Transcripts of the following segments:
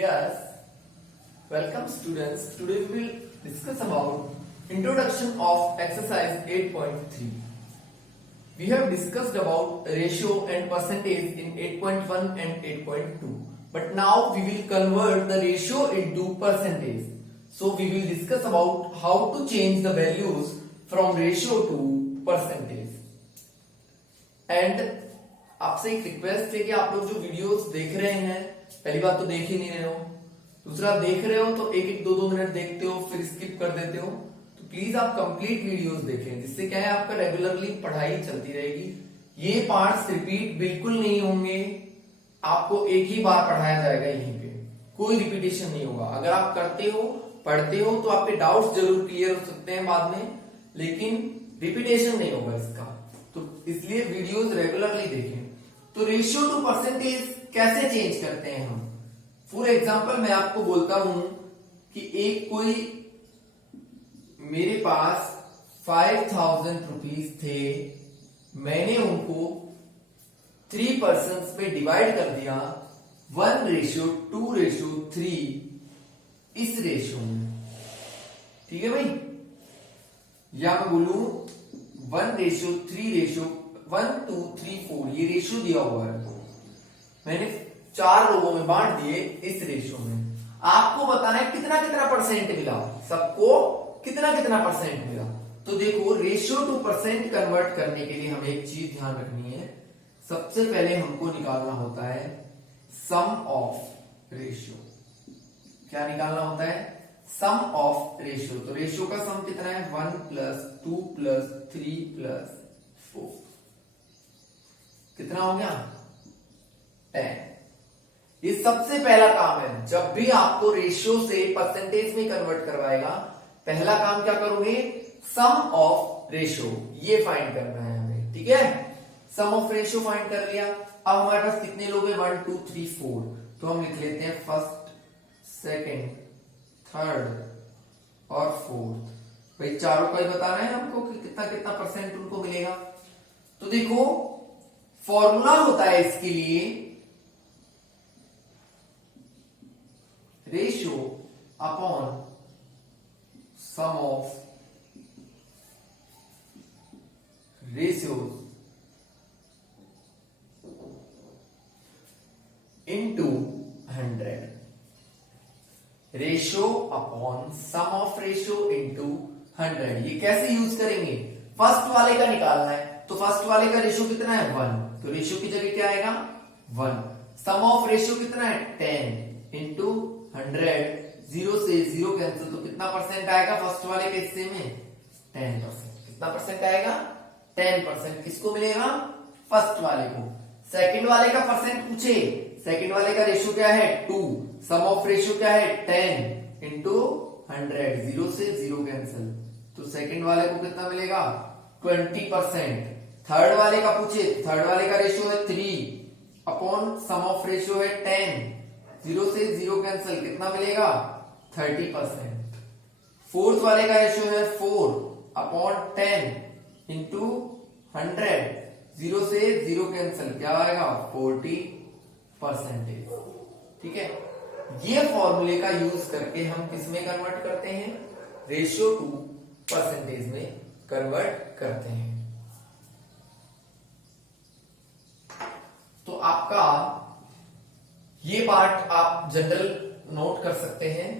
Yes, welcome students. Today we will discuss about introduction of exercise 8.3. We have discussed about ratio and percentage in 8.1 and 8.2. But now we will convert the ratio into percentage. So we will discuss about how to change the values from ratio to percentage. And आपसे एक request है कि आप लोग जो videos देख रहे हैं, पहली बात तो देख ही नहीं रहे हो, दूसरा देख रहे हो तो एक एक दो मिनट देखते हो फिर स्किप कर देते हो, तो प्लीज आप कंप्लीट वीडियोस देखें, जिससे क्या है आपका रेगुलरली पढ़ाई चलती रहेगी। ये पार्ट्स रिपीट बिल्कुल नहीं होंगे, आपको एक ही बार पढ़ाया जाएगा, यहीं पे कोई रिपीटेशन नहीं होगा। अगर आप करते हो पढ़ते हो तो आपके डाउट्स जरूर क्लियर हो सकते हैं बाद में, लेकिन रिपीटेशन नहीं होगा इसका, तो इसलिए वीडियोस रेगुलरली देखें। तो रेशियो टू परसेंटेज कैसे चेंज करते हैं हम? फॉर एग्जांपल मैं आपको बोलता हूं कि एक कोई मेरे पास 5000 रुपीज थे, मैंने उनको 3 पर्सन्स में डिवाइड कर दिया 1:2:3 इस रेशियो में, ठीक है भाई, या मैं बोलूं 1:3:1:2:3:4 ये रेशियो दिया हुआ है, मैंने 4 लोगों में बांट दिए इस रेशियो में। आपको बताना है कितना कितना परसेंट मिला, सबको कितना कितना परसेंट मिला। तो देखो रेशियो टू परसेंट कन्वर्ट करने के लिए हमें एक चीज ध्यान रखनी है, सबसे पहले हमको निकालना होता है सम ऑफ रेशियो। क्या निकालना होता है? सम ऑफ रेशियो। तो रेशियो का सम कितना है? 1 + 2 + 3 + 4 कितना हो गया? 10। ये सबसे पहला काम है, जब भी आपको रेशियो से परसेंटेज में कन्वर्ट करवाएगा, पहला काम क्या करोगे? सम ऑफ रेशियो ये फाइंड करना है हमें, ठीक है। सम ऑफ रेशियो फाइंड कर लिया। अब हमारे पास कितने लोग हैं? 1 2 3 4, तो हम लिख लेते हैं फर्स्ट, सेकंड, थर्ड और फोर्थ। भाई चारों का ही बताना है हमको कि कितना कितना परसेंट उनको मिलेगा। तो देखो फॉर्मूला होता है इसके लिए ratio upon sum of ratios into 100। Ratio upon sum of ratio into 100। ये कैसे यूज करेंगे? फर्स्ट वाले का निकालना है, तो फर्स्ट वाले का रेशियो कितना है? 1, तो रेशियो की जगह क्या आएगा? 1। सम ऑफ रेशियो कितना है? 10 इंटू 100, 0 से 0 कैंसिल, तो कितना परसेंट आएगा फर्स्ट वाले के हिस्से में? 10%। कितना परसेंट आएगा? 10%। किसको मिलेगा? फर्स्ट वाले को। सेकंड वाले का परसेंट पूछे, सेकंड वाले का रेशियो क्या है? 2। सम ऑफ रेशियो क्या है? 10 इंटू 100, 0 से 0 कैंसिल, तो सेकंड वाले को कितना मिलेगा? 20%। थर्ड वाले का पूछे, थर्ड वाले का रेशियो है 3 अपॉन सम ऑफ रेशियो है 10, 0 से 0 कैंसिल, कितना मिलेगा? 30%। फोर्थ वाले का रेशियो है 4 अपॉन 10 इंटू 100, 0 से 0 कैंसिल, क्या आएगा? 40%। ठीक है, ये फॉर्मूले का यूज करके हम किस में कन्वर्ट करते हैं? रेशियो टू परसेंटेज में कन्वर्ट करते हैं। तो आपका ये पार्ट आप जनरल नोट कर सकते हैं।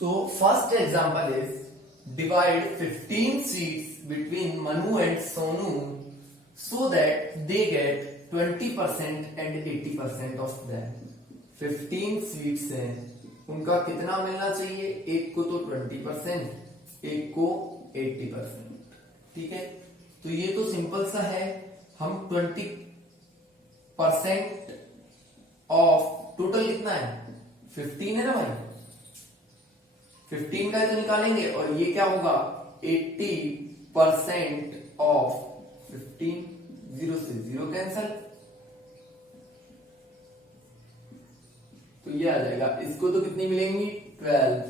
So first example is divide 15 seats between Manu and Sonu so that they get 20% and 80% of that। 15 seats हैं, उनका कितना मिलना चाहिए? एक को तो 20%, एक को 80%। ठीक है, तो ये तो सिंपल सा है। हम 20% ऑफ टोटल कितना है? 15 है ना भाई, 15 का तो निकालेंगे, और ये क्या होगा? 80% ऑफ 15, 0 से 0 कैंसल, तो ये आ जाएगा। इसको तो कितनी मिलेंगी? 12।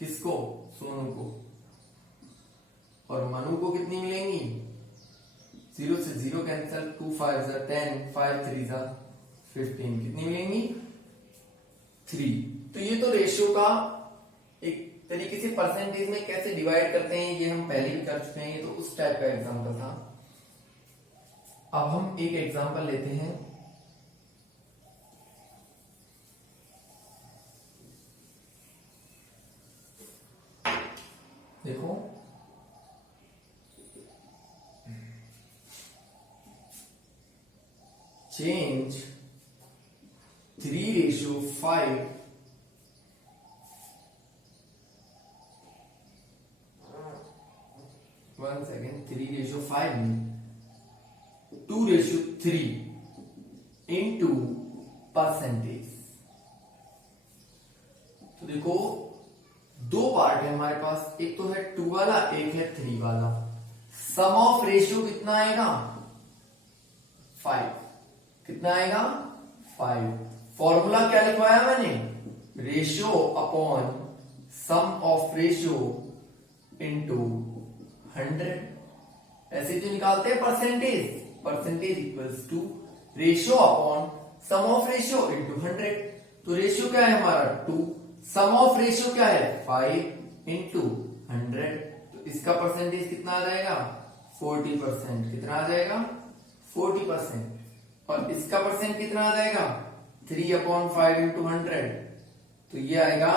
किसको? सोनू को। और मनु को कितनी मिलेंगी? 0 से 0 कैंसिल, 2 5 10, 5 3 15 कितनी मिलेंगी 3। तो ये तो रेशियो का एक तरीके से परसेंटेज में कैसे डिवाइड करते हैं ये हम पहले भी कर चुके हैं, ये तो उस टाइप का एग्जांपल था। अब हम एक एग्जांपल लेते हैं। देखो change 3:5 1 second 3:5 में 2:3 into परसेंटेज। तो देखो दो पार्ट है हमारे पास, एक तो है 2 वाला, एक है 3 वाला। सम ऑफ रेशियो कितना आएगा 5। कितना आएगा 5। फॉर्मूला क्या लिखवाया मैंने, ratio upon sum of ratio into 100। ऐसे जो निकालते हैं percentage, percentage equals to ratio upon sum of ratio into 100। तो रेशियो क्या है हमारा 2, सम ऑफ रेशियो क्या है 5 इंटू 100। तो इसका परसेंटेज कितना आ जाएगा 40%। कितना आ जाएगा 40%। और इसका परसेंट कितना आ जाएगा 3/5 इंटू 100। तो ये आएगा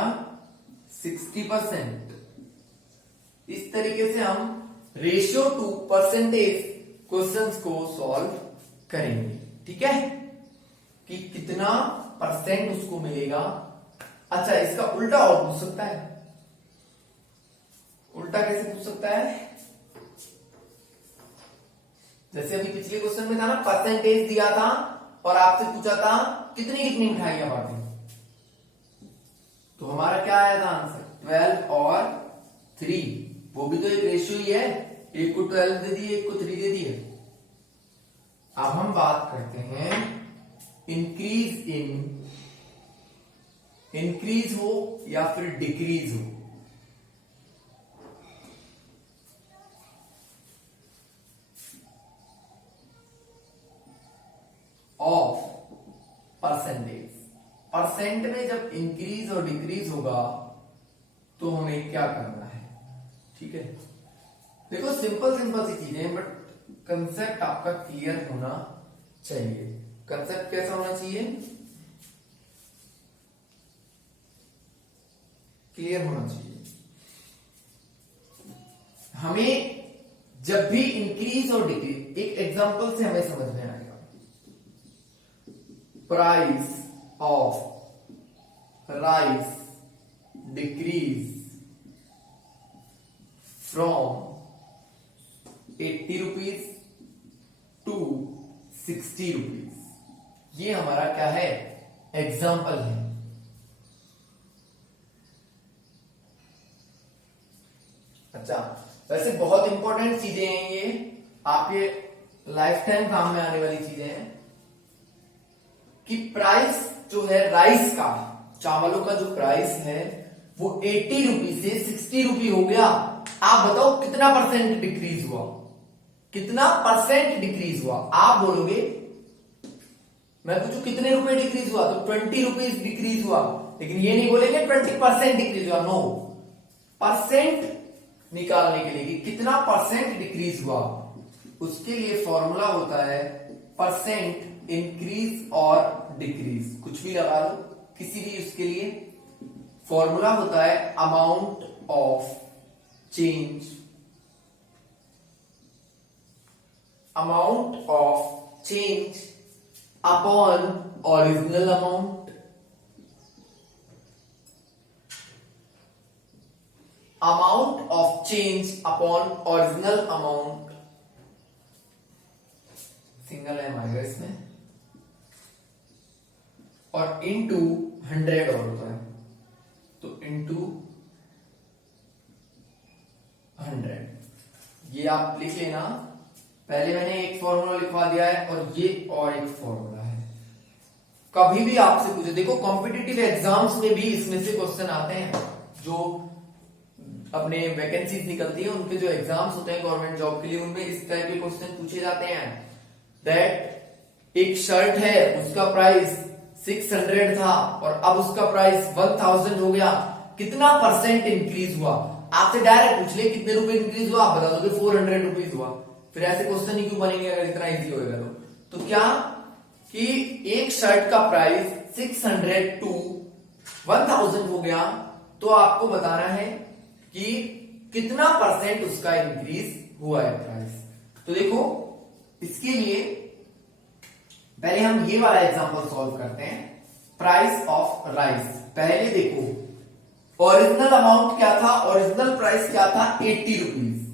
60%। इस तरीके से हम रेशियो टू परसेंटेज क्वेश्चंस को सॉल्व करेंगे। ठीक है कि कितना परसेंट उसको मिलेगा। अच्छा इसका उल्टा और पूछ सकता है। उल्टा कैसे पूछ सकता है, जैसे अभी पिछले क्वेश्चन में था ना, परसेंटेज दिया था और आपसे पूछा था कितनी कितनी मिठाइयां बांटी। तो हमारा क्या आया था आंसर 12 और 3। वो भी तो एक रेशियो ही है, एक को 12 दे दिए, एक को 3 दे दिए। अब हम बात करते हैं इंक्रीज हो या फिर डिक्रीज हो। Of percentage. परसेंट में जब इंक्रीज और डिक्रीज होगा तो हमें क्या करना है। ठीक है देखो सिंपल सी चीजें, बट कंसेप्ट आपका क्लियर होना चाहिए। कंसेप्ट कैसा होना चाहिए, क्लियर होना चाहिए। हमें जब भी इंक्रीज और डिक्रीज, एक एग्जांपल से हमें समझ में आएगा। Price of rice decrease from 80 rupees to 60 rupees. ये हमारा क्या है एग्जाम्पल है। अच्छा वैसे बहुत इंपॉर्टेंट चीजें हैं ये, आपके लाइफ टाइम काम में आने वाली चीजें हैं कि प्राइस जो है राइस का, चावलों का जो प्राइस है वो 80 रुपी से 60 रुपी हो गया। आप बताओ कितना परसेंट डिक्रीज हुआ, कितना परसेंट डिक्रीज हुआ। आप बोलोगे, मैं पूछू कितने रुपए डिक्रीज हुआ तो 20 रुपीज डिक्रीज हुआ, लेकिन ये नहीं बोलेंगे 20% डिक्रीज हुआ। नो, परसेंट निकालने के लिए कि कितना परसेंट डिक्रीज हुआ, उसके लिए फॉर्मूला होता है परसेंट इंक्रीज और डिक्रीज। कुछ भी लगा लो किसी भी उसके लिए, फॉर्मूला होता है amount of change, amount of change upon original amount, amount of change upon original amount, single है हमारे इसमें, और इनटू 100 और होता है, तो इनटू 100। ये आप लिख लेना, पहले मैंने एक फॉर्मूला लिखवा दिया है और ये और एक फॉर्मूला है। कभी भी आपसे पूछे, देखो कॉम्पिटिटिव एग्जाम्स में भी इसमें से क्वेश्चन आते हैं, जो अपने वैकेंसीज निकलती है उनके जो एग्जाम्स होते हैं गवर्नमेंट जॉब के लिए, उनमें इस टाइप के क्वेश्चन पूछे जाते हैं दैट एक शर्ट है उसका प्राइस 600 था और अब उसका प्राइस 1000 हो गया, कितना परसेंट इंक्रीज हुआ? आपसे डायरेक्ट पूछ ले कितने रुपए इंक्रीज हुआ, आप बता दोगे 400 रुपीज हुआ। फिर ऐसे क्वेश्चन ही क्यों बनेंगे अगर इतना इजी होगा तो क्या कि एक शर्ट का प्राइस 600 टू 1000 हो गया, तो आपको बताना है कि कितना परसेंट उसका इंक्रीज हुआ है प्राइस। तो देखो इसके लिए पहले हम ये वाला एग्जांपल सॉल्व करते हैं, प्राइस ऑफ राइस। पहले देखो ओरिजिनल अमाउंट क्या था, ओरिजिनल प्राइस क्या था 80 रुपीज,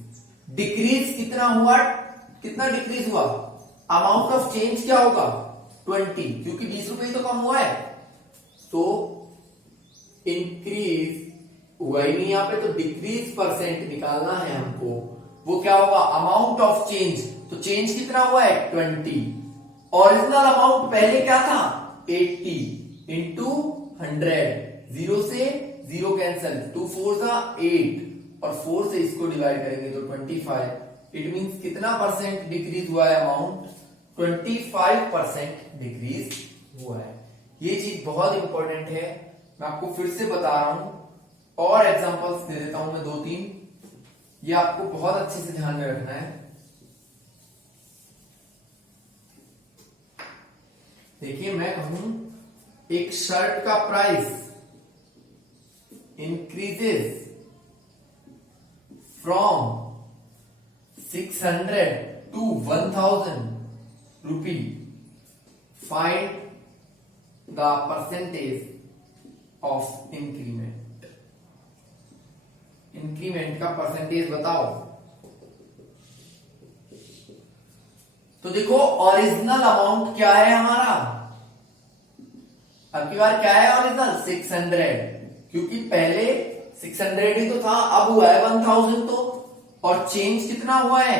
डिक्रीज कितना हुआ, कितना डिक्रीज हुआ, अमाउंट ऑफ चेंज क्या होगा 20, क्योंकि 20 रुपए तो कम हुआ है, तो इंक्रीज हुआ ही नहीं यहाँ पे, तो डिक्रीज परसेंट निकालना है हमको, वो क्या होगा अमाउंट ऑफ चेंज, तो चेंज कितना हुआ है 20, ओरिजिनल अमाउंट पहले क्या था 80 इंटू 100, 0 से 0 कैंसिल, 2 4 था 8 और 4 से इसको डिवाइड करेंगे तो 25, इट मींस कितना परसेंट डिक्रीज हुआ है अमाउंट, 25% डिक्रीज हुआ है। ये चीज बहुत इंपॉर्टेंट है, मैं आपको फिर से बता रहा हूं और एग्जांपल्स दे देता हूं मैं 2-3, ये आपको बहुत अच्छे से ध्यान में रखना है। देखिए मैं कहूं एक शर्ट का price increases from 600 to 1000 rupee, find the percentage of increment, increment का परसेंटेज बताओ। तो देखो ओरिजिनल अमाउंट क्या है हमारा, अब की बार क्या है ओरिजिनल 600, क्योंकि पहले 600 ही तो था, अब हुआ है 1000 तो, और चेंज कितना हुआ है,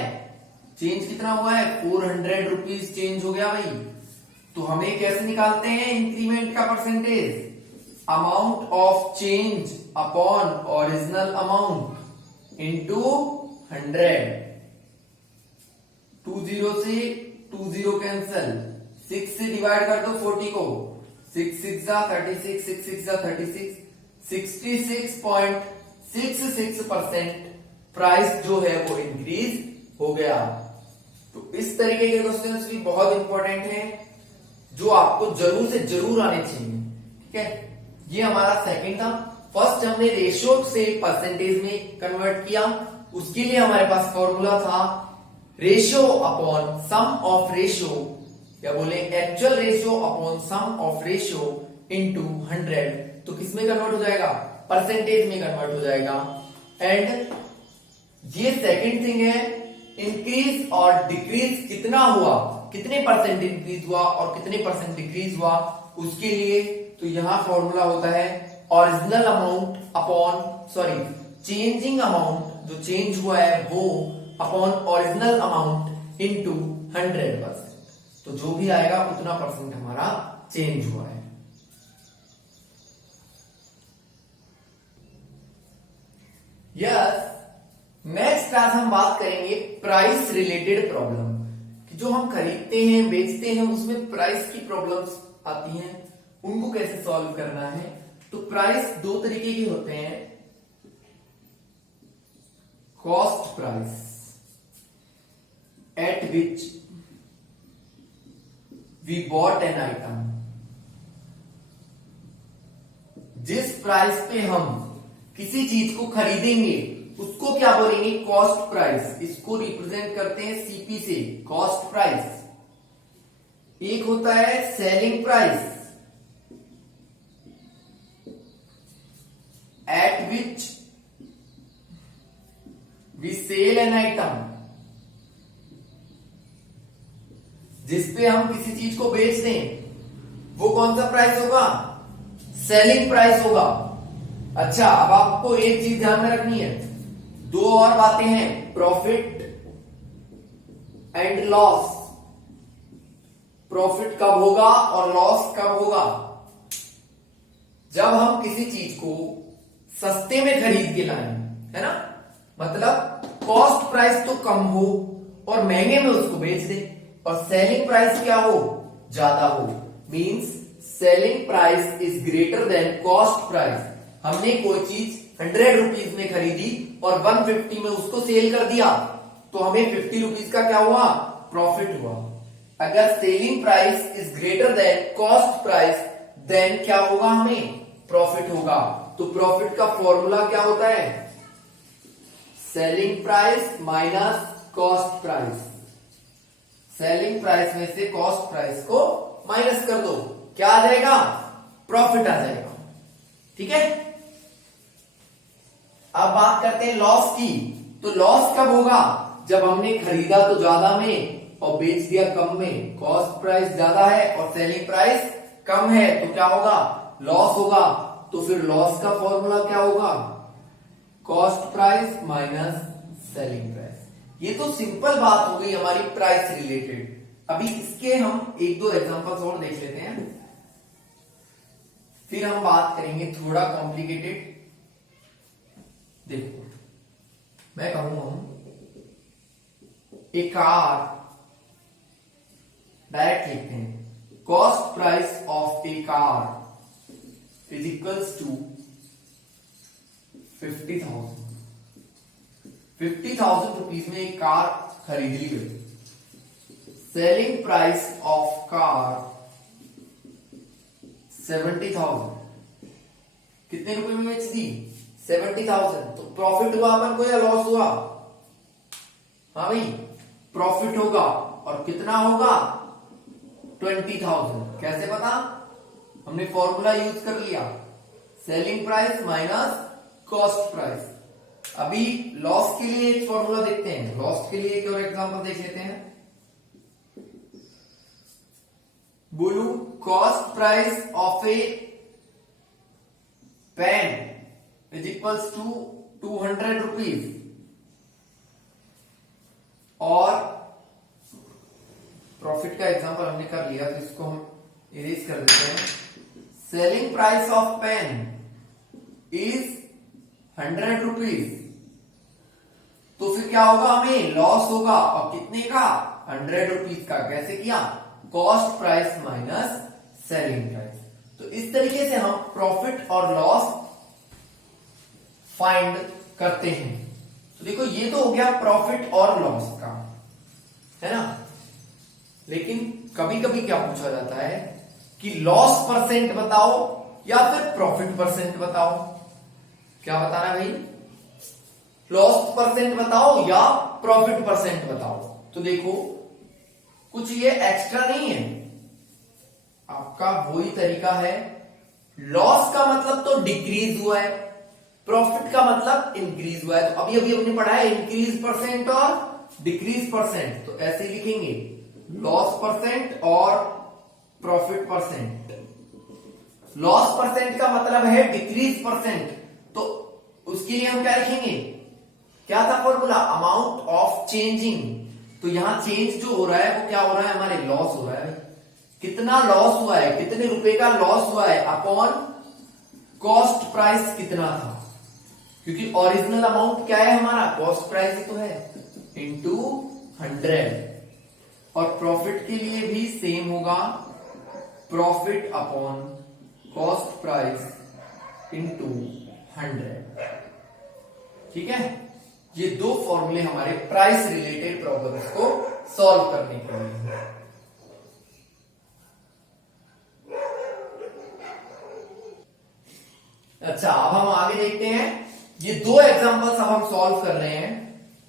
चेंज कितना हुआ है 400 रुपीज चेंज हो गया भाई। तो हमें कैसे निकालते हैं इंक्रीमेंट का percentage, amount of change upon original amount into 100, 20 से 20 कैंसल, 6 से डिवाइड कर दो 40 को, 6 6 जा 36, 6 6 जा 36, 66.66% प्राइस जो है वो इंक्रीज हो गया। तो इस तरीके के क्वेश्चंस भी बहुत इंपॉर्टेंट हैं जो आपको जरूर से जरूर आने चाहिए, ठीक है। ये हमारा सेकंड था। फर्स्ट हमने रेशियो से परसेंटेज में कन्वर्ट किया, उसके लिए हमारे पास फॉर्मूला था ratio upon sum of ratio, या बोले actual ratio upon sum of ratio into 100, तो किसमें कन्वर्ट हो जाएगा, परसेंटेज में कन्वर्ट हो जाएगा। एंड ये सेकंड थिंग है, इंक्रीज और डिक्रीज कितना हुआ, कितने परसेंट इंक्रीज हुआ और कितने परसेंट डिक्रीज हुआ, उसके लिए तो यहां फॉर्मूला होता है original amount upon changing amount, जो चेंज हुआ है वो अपॉन ओरिजिनल अमाउंट इनटू 100%, तो जो भी आएगा उतना परसेंट हमारा चेंज हुआ है। यस, नेक्स्ट क्लास हम बात करेंगे प्राइस रिलेटेड प्रॉब्लम, कि जो हम खरीदते हैं बेचते हैं उसमें प्राइस की प्रॉब्लम्स आती हैं, उनको कैसे सॉल्व करना है। तो प्राइस दो तरीके के होते हैं, cost price at which we bought an item, जिस प्राइस पे हम किसी चीज को खरीदेंगे उसको क्या बोलेंगे, कॉस्ट प्राइस। इसको रिप्रेजेंट करते हैं सीपी से, कॉस्ट प्राइस। एक होता है selling price at which we sell an item, जिसपे हम किसी चीज को बेच दें, वो कौन सा प्राइस होगा, सेलिंग प्राइस होगा। अच्छा, अब आपको एक चीज ध्यान में रखनी है, दो और बातें हैं, प्रॉफिट एंड लॉस। प्रॉफिट कब होगा और लॉस कब होगा, जब हम किसी चीज को सस्ते में खरीद के लाएं, है ना, मतलब कॉस्ट प्राइस तो कम हो और महंगे में उसको बेच दे, और सेलिंग प्राइस क्या हो, ज्यादा हो, means selling price is greater than cost price. हमने कोई चीज 100 रुपीज में खरीदी और 150 में उसको सेल कर दिया, तो हमें 50 रुपीज का क्या हुआ, प्रॉफिट हुआ। अगर selling price is greater than cost price, then क्या होगा, हमें प्रॉफिट होगा। तो प्रॉफिट का फॉर्मूला क्या होता है, selling price minus cost price. Selling price में से कॉस्ट प्राइस को माइनस कर दो, क्या आ जाएगा, प्रॉफिट आ जाएगा। ठीक है, अब बात करते हैं लॉस की। तो लॉस कब होगा, जब हमने खरीदा तो ज्यादा में और बेच दिया कम में, कॉस्ट प्राइस ज्यादा है और सेलिंग प्राइस कम है, तो क्या होगा, लॉस होगा। तो फिर लॉस का फॉर्मूला क्या होगा, cost price minus selling price. ये तो सिंपल बात हो गई हमारी प्राइस रिलेटेड। अभी इसके हम एक दो एग्जांपल्स और देख लेते हैं, फिर हम बात करेंगे थोड़ा कॉम्प्लिकेटेड। देखो, मैं कहूंगा ए कार, डायरेक्ट लिखते हैं, cost price of a car is equals to 50,000। 50,000 rupees में एक कार खरीद ली गई। Selling price of car 70,000। कितने रुपए में बेच दी, 70,000। तो प्रॉफिट हुआ अपन को या लॉस हुआ, हाँ भाई प्रॉफिट होगा। और कितना होगा, 20,000। कैसे पता, हमने फॉर्मूला यूज कर लिया, selling price minus cost price. अभी लॉस के लिए एक फॉर्मूला देखते हैं, लॉस के लिए एक और एग्जांपल देख लेते हैं। बोलू, cost price of a pen is equals to 200 rupees, और प्रॉफिट का एग्जांपल हमने कर लिया, तो इसको हम इरेज कर देते हैं। Selling price of pen is 100 rupees, तो फिर क्या होगा, हमें लॉस होगा। और कितने का, 100 रुपीज का। कैसे किया, cost price minus selling price. तो इस तरीके से हम प्रॉफिट और लॉस फाइंड करते हैं। तो देखो, ये तो हो गया प्रॉफिट और लॉस का, है ना। लेकिन कभी कभी क्या पूछा जाता है कि लॉस परसेंट बताओ या फिर प्रॉफिट परसेंट बताओ। क्या बताना भाई, लॉस परसेंट बताओ या प्रॉफिट परसेंट बताओ। तो देखो, कुछ ये एक्स्ट्रा नहीं है, आपका वही तरीका है। लॉस का मतलब तो डिक्रीज हुआ है, प्रॉफिट का मतलब इंक्रीज हुआ है। तो अभी अभी हमने पढ़ा है इंक्रीज परसेंट और डिक्रीज परसेंट, तो ऐसे लिखेंगे, लॉस परसेंट और प्रॉफिट परसेंट। लॉस परसेंट का मतलब है डिक्रीज परसेंट, तो उसके लिए हम क्या लिखेंगे, क्या था फॉर्मूला, अमाउंट ऑफ चेंजिंग। तो यहां चेंज जो हो रहा है वो क्या हो रहा है, हमारे लॉस हो रहा है। कितना लॉस हुआ है, कितने रुपए का लॉस हुआ है, अपॉन कॉस्ट प्राइस कितना था, क्योंकि ओरिजिनल अमाउंट क्या है हमारा, कॉस्ट प्राइस ही तो है, इंटू 100। और प्रॉफिट के लिए भी सेम होगा, profit upon cost price into 100। ठीक है, ये दो फॉर्मूले हमारे प्राइस रिलेटेड प्रॉब्लम्स को सॉल्व करने के लिए हैं। अच्छा, अब हम आगे देखते हैं। ये दो एग्जांपल्स अब हम सॉल्व कर रहे हैं,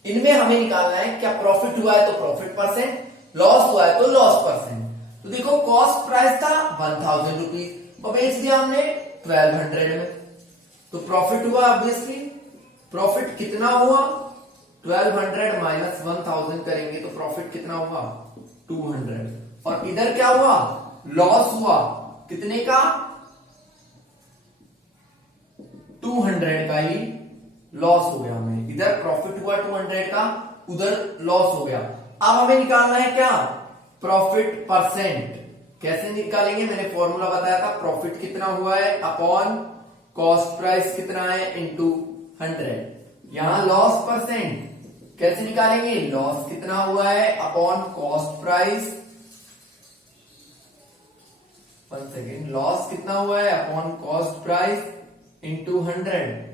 इनमें हमें निकालना है क्या प्रॉफिट हुआ है तो प्रॉफिट परसेंट, लॉस हुआ है तो लॉस परसेंट। तो देखो, कॉस्ट प्राइस था 1000 रुपीज और बेच दिया हमने 1200 में, तो प्रॉफिट हुआ ऑब्वियसली। प्रॉफिट कितना हुआ, 1200 माइनस 1000 करेंगे तो प्रॉफिट कितना हुआ, 200। और इधर क्या हुआ, लॉस हुआ, कितने का, 200 का ही लॉस हो गया हमें। इधर प्रॉफिट हुआ 200 का, उधर लॉस हो गया। अब हमें निकालना है क्या, प्रॉफिट परसेंट। कैसे निकालेंगे, मैंने फॉर्मूला बताया था, प्रॉफिट कितना हुआ है अपॉन कॉस्ट प्राइस कितना है इंटू 100। यहां लॉस परसेंट कैसे निकालेंगे, लॉस कितना हुआ है upon cost price one second, loss कितना हुआ है अपॉन कॉस्ट प्राइस इंटू 100।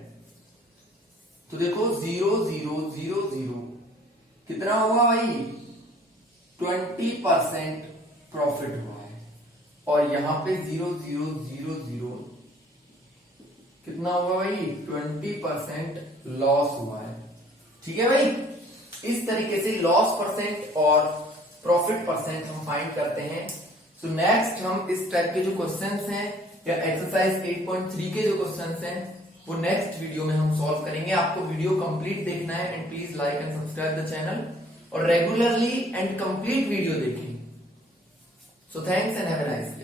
तो देखो 0,000 कितना हुआ भाई, 20% प्रॉफिट हुआ है। और यहां पे 0,000 कितना हुआ भाई, 20% लॉस हुआ है। ठीक है भाई, इस तरीके से लॉस परसेंट और प्रॉफिट परसेंट हम फाइंड करते हैं। सो नेक्स्ट हम इस टाइप के जो क्वेश्चंस हैं या एक्सरसाइज 8.3 के जो क्वेश्चंस हैं वो नेक्स्ट वीडियो में हम सॉल्व करेंगे। आपको वीडियो कंप्लीट देखना है and please like and subscribe the channel और रेगुलरली एंड कंप्लीट वीडियो देखें। So thanks and have a nice day.